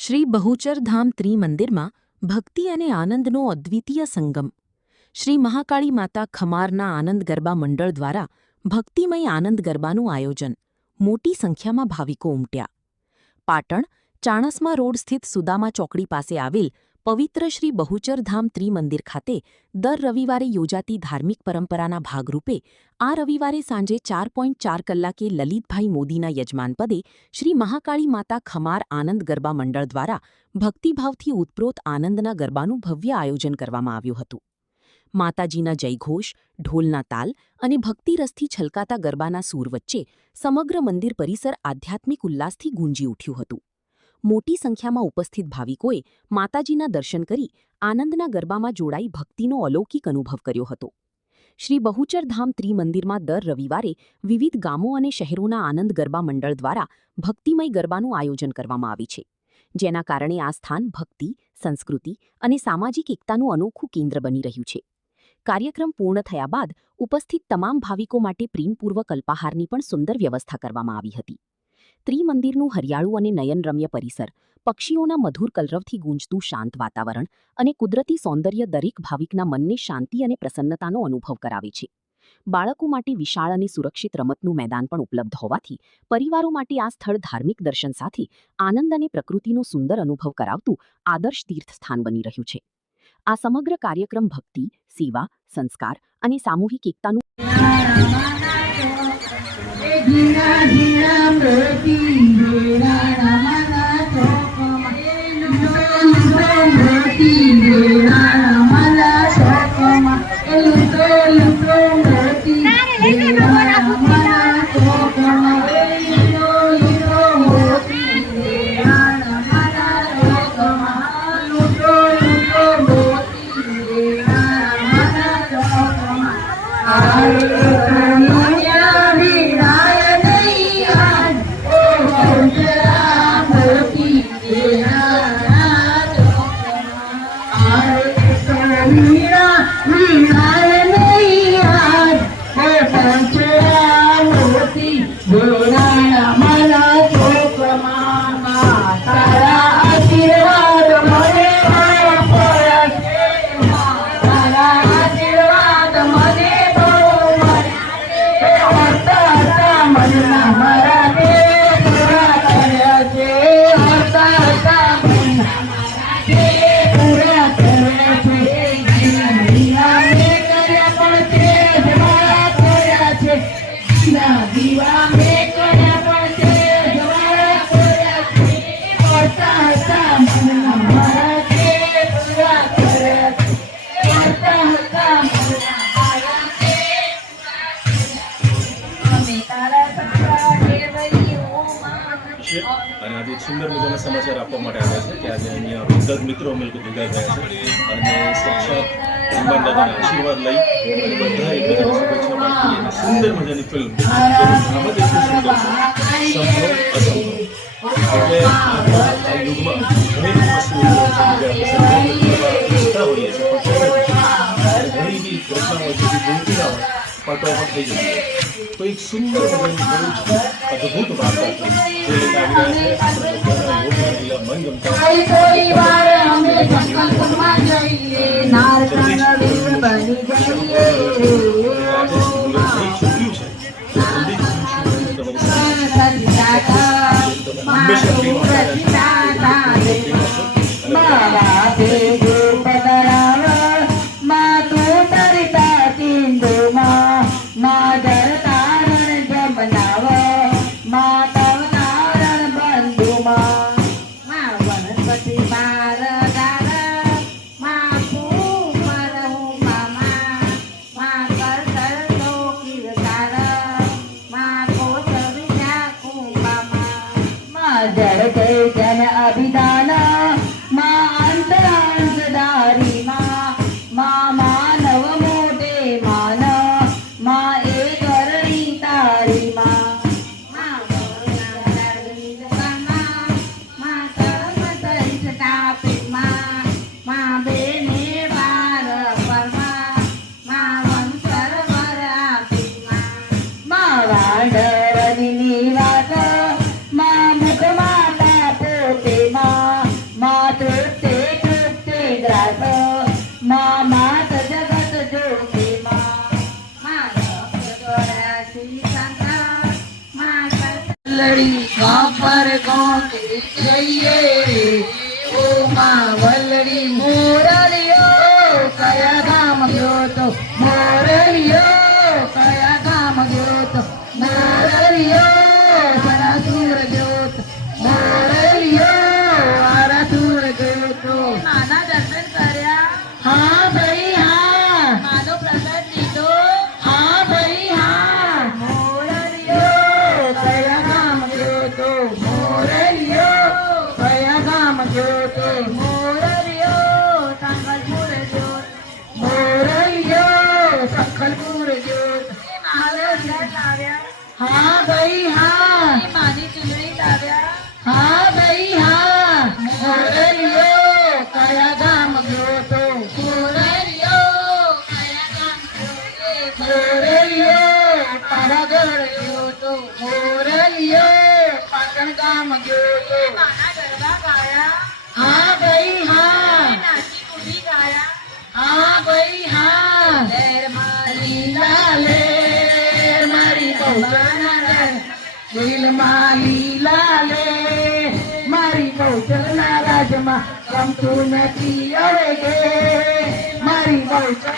શ્રી બહુચરધામ ત્રિમંદિરમાં ભક્તિ અને આનંદનો અદ્વિતીય સંગમ. શ્રી મહાકાળી માતા ખમારના આનંદ ગરબા મંડળ દ્વારા ભક્તિમય આનંદ ગરબાનું આયોજન. મોટી સંખ્યામાં ભાવિકો ઉમટ્યા. પાટણ ચાણસ્મા રોડ સ્થિત સુદામા ચોકડી પાસે આવેલ પવિત્ર શ્રી બહુચરધામ ત્રિમંદિર ખાતે દર રવિવારે યોજાતી ધાર્મિક પરંપરાના ભાગરૂપે આ રવિવારે સાંજે 4.4 કલાકે લલિતભાઈ મોદીના યજમાનપદે શ્રી મહાકાળી માતા ખમાર આનંદ ગરબા મંડળ દ્વારા ભક્તિભાવથી ઉત્પ્રોત આનંદના ગરબાનું ભવ્ય આયોજન કરવામાં આવ્યું હતું. માતાજીના જયઘોષ, ઢોલના તાલ અને ભક્તિરસથી છલકાતા ગરબાના સૂર વચ્ચે સમગ્ર મંદિર પરિસર આધ્યાત્મિક ઉલ્લાસથી ગુંજી ઉઠ્યું હતું. મોટી સંખ્યામાં ઉપસ્થિત ભાવિકોએ માતાજીના દર્શન કરી આનંદના ગરબામાં જોડાઈ ભક્તિનો અલૌકિક અનુભવ કર્યો હતો. શ્રી બહુચરધામ ત્રિમંદિરમાં દર રવિવારે વિવિધ ગામો અને શહેરોના આનંદ ગરબા મંડળ દ્વારા ભક્તિમય ગરબાનું આયોજન કરવામાં આવે છે, જેના કારણે આ સ્થાન ભક્તિ, સંસ્કૃતિ અને સામાજિક એકતાનું અનોખું કેન્દ્ર બની રહ્યું છે. કાર્યક્રમ પૂર્ણ થયા બાદ ઉપસ્થિત તમામ ભાવિકો માટે પ્રેમપૂર્વક અલ્પાહારની પણ સુંદર વ્યવસ્થા કરવામાં આવી હતી. ત્રિમંદિરનું હરિયાળું અને નયનરમ્ય પરિસર, પક્ષીઓના મધુર કલરવથી ગૂંજતું શાંત વાતાવરણ અને કુદરતી સૌંદર્ય દરેક ભાવિકના મનને શાંતિ અને પ્રસન્નતાનો અનુભવ કરાવે છે. બાળકો માટે વિશાળ અને સુરક્ષિત રમતનું મેદાન પણ ઉપલબ્ધ હોવાથી પરિવારો માટે આ સ્થળ ધાર્મિક દર્શન સાથે આનંદ અને પ્રકૃતિનો સુંદર અનુભવ કરાવતું આદર્શ તીર્થસ્થાન બની રહ્યું છે. આ સમગ્ર કાર્યક્રમ ભક્તિ, સેવા, સંસ્કાર અને સામૂહિક એકતાનું અને આજે સુંદર મજાના સમાચાર આપવા માટે આવ્યા છે કે આજે અહીંયા વૃદ્ધ મિત્રો અમે લોકો ભેગા થયા છે અને સાક્ષાત હનુમાન દાદાના આશીર્વાદ લઈ અને બધા એકબીજાને શુભેચ્છા પાઠવી અને સુંદર મજાની ફિલ્મ જેનું નામ જ એટલું સુંદર છે, સંભવ અસંભવ. એટલે આ યુગમાં ઘણી બધી વસ્તુઓ જોતા હોઈએ છીએ પણ ઘણી એવી ઘટનાઓ છે જે બનતી ના હોય પણ થઈ જતી હોય. તો એક સુંદર મજાની બહુ જ અદ્ભુત વાર્તા છે જે આવી પાંડવની વાત માં મુખ માતા પોતે માં ગોપર ગોતી જઈએ રે ઓમાં વલડી મોરલિયો કયા ગામ ગયો તો મોરલિયો કયા ગામ ગયો તો મોરલિયો સરાસુર ગયો તો મોરલિયો આરાસુર ગયો તો માના દર્શન કર્યા, હા ભાઈ હા માનો પ્રસાદ લીધો. હા ભાઈ હા મોરલિયો કયા ગામ ગયો તો મોરલિયો કયા ગામ ગયો તો મોરલિયો સાંભળપુર ગયો. મોરલિયો સખલપુર ગયો તો માનો પ્રસાદ લાવ્યા, હા ભાઈ હા માની ચૂંટણી લાવ્યા. હા ભાઈ હા મોરલિયો કયા ગામ ગયો તો મોરલિયો કયા ગામ ગયો. મોરલિયો પાવાગઢ ગયો તો મોરલિયો પાટણ ગામ ગયો તો માના ગરબા ગાયા, હા ભાઈ હા નાચી કૂદી ગાયા. હા ભાઈ હા લેર મારી લીલા લેર મારી બહુચરના દિલમાં લીલા લેર મારી બહુચરના રાજમાં ગમતું નથી હવે ઘેર. મારી બહુચર